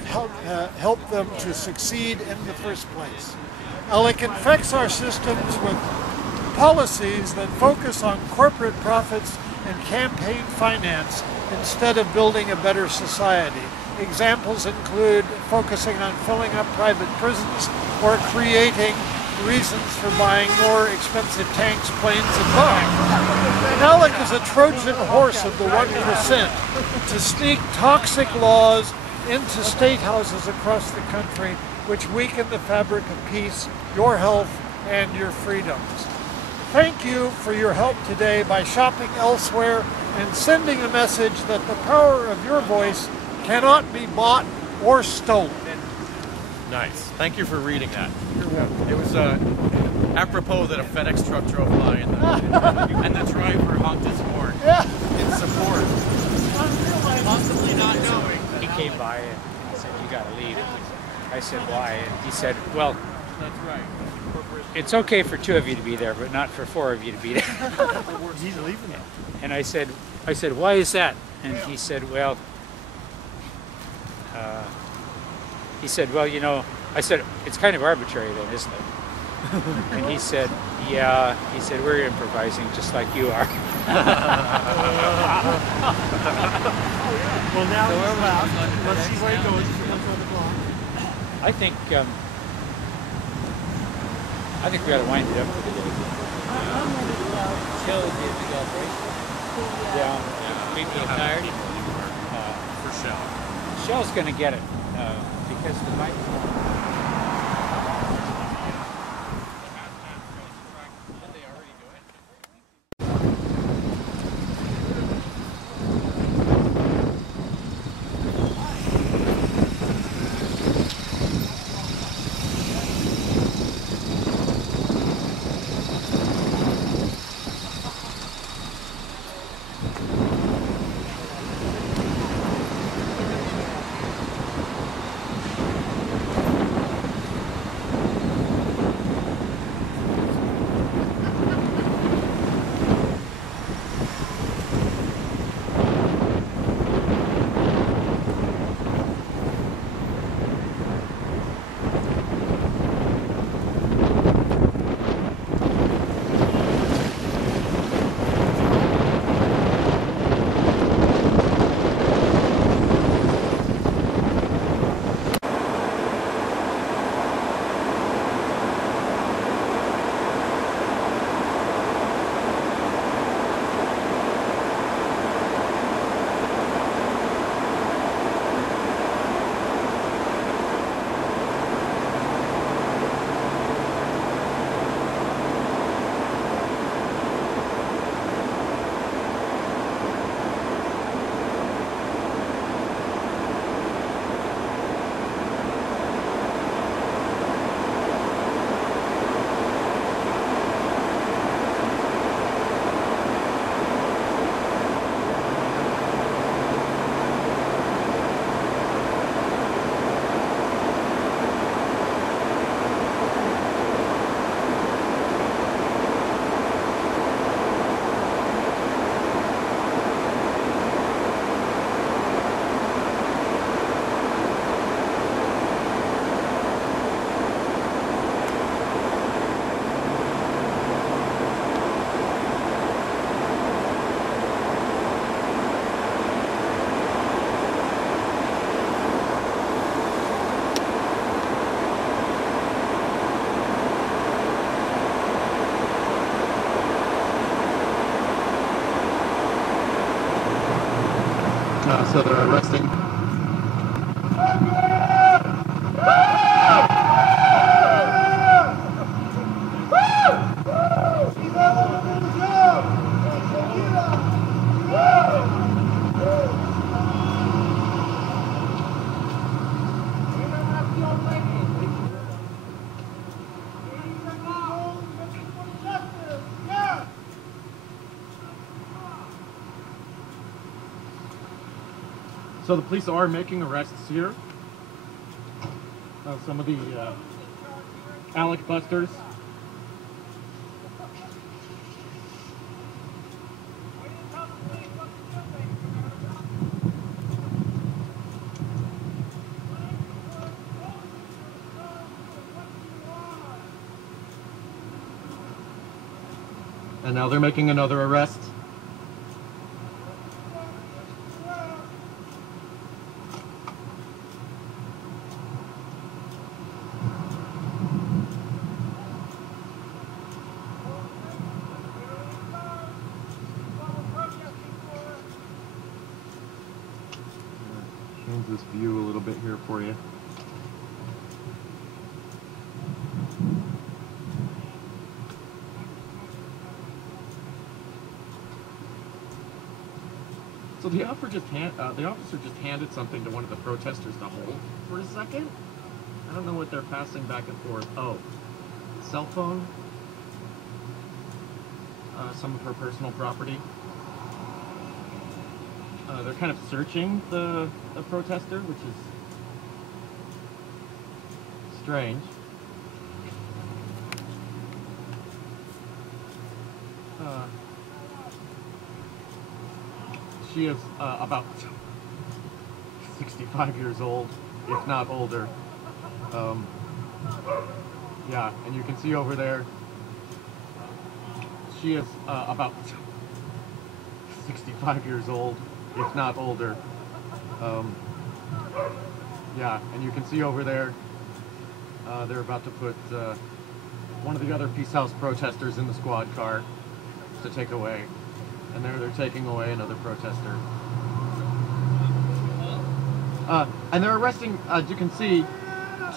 help them to succeed in the first place. ALEC infects our systems with policies that focus on corporate profits and campaign finance instead of building a better society. Examples include focusing on filling up private prisons or creating reasons for buying more expensive tanks, planes, and bombs. ALEC is a Trojan horse of the 1% to sneak toxic laws into state houses across the country, which weaken the fabric of peace, your health, and your freedoms. Thank you for your help today by shopping elsewhere and sending a message that the power of your voice cannot be bought or stolen. Nice. Thank you for reading that. It was apropos that a FedEx truck drove by and the driver honked his horn in support. Possibly not knowing. He came by and he said, "You gotta leave." I said, "Why?" And he said, "Well, that's right. It's okay for 2 of you to be there, but not for 4 of you to be there." He's leaving now. And I said, "Why is that?" And he said, "Well," you know, I said, "It's kind of arbitrary then, isn't it?" And he said, "Yeah." He said, "We're improvising just like you are." Well, now we're out. Let's see where he goes. I think we ought to wind it up for the day. Shell did the operation. Yeah. People are tired. For Shell. Shell's going to get it because the mic. So they're arresting. So the police are making arrests here. Some of the ALEC busters. And now they're making another arrest. Change this view a little bit here for you. So the officer just handed something to one of the protesters to hold for a second. I don't know what they're passing back and forth. Oh, cell phone. Some of her personal property. They're kind of searching the protester, which is strange. She is about 65 years old, if not older. Yeah, and you can see over there, she is about 65 years old, if not older. Yeah, and you can see over there, they're about to put one of the other Peace House protesters in the squad car to take away. And there they're taking away another protester. And they're arresting, as you can see,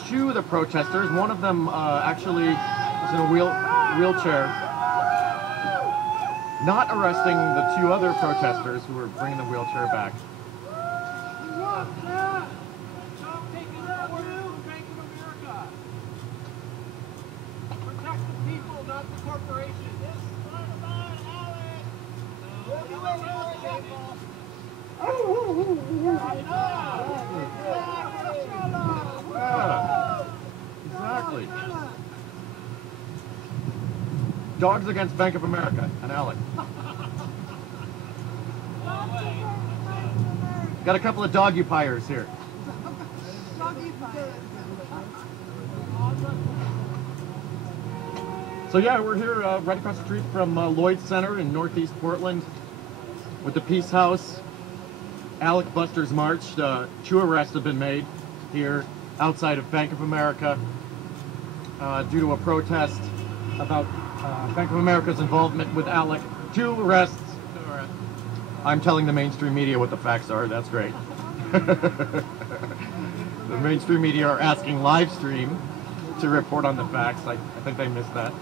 two of the protesters. One of them actually is in a wheelchair. Not arresting the two other protesters who are bringing the wheelchair back. Protect the people, not the corporation. Exactly. Dogs against Bank of America and ALEC. Got a couple of doggy-piers here. So yeah, we're here right across the street from Lloyd Center in Northeast Portland with the Peace House ALEC Busters March. 2 arrests have been made here outside of Bank of America due to a protest about Bank of America's involvement with ALEC. 2 arrests. I'm telling the mainstream media what the facts are. That's great. The mainstream media are asking LiveStream to report on the facts. I think they missed that.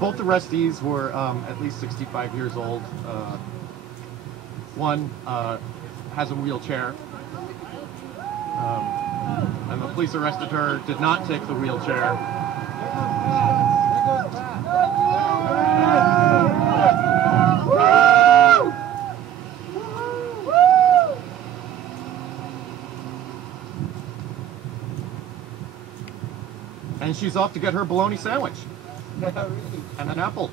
Both arrestees were at least 65 years old. One has a wheelchair. And the police arrested her, did not take the wheelchair. And she's off to get her bologna sandwich. And an apple.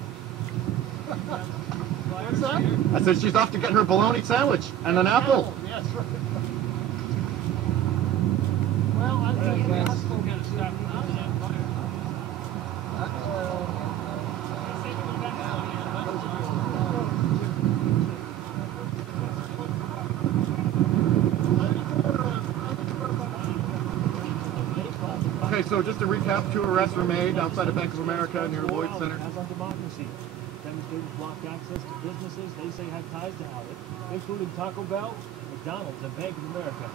What's that? I said she's off to get her bologna sandwich and an apple. Yes. Well, I think that's going to stop. Okay, so just to recap, 2 arrests were made outside of Bank of America near Lloyd Center. Has on democracy. Demonstrators blocked access to businesses they say have ties to ALEC, including Taco Bell, McDonald's, and Bank of America.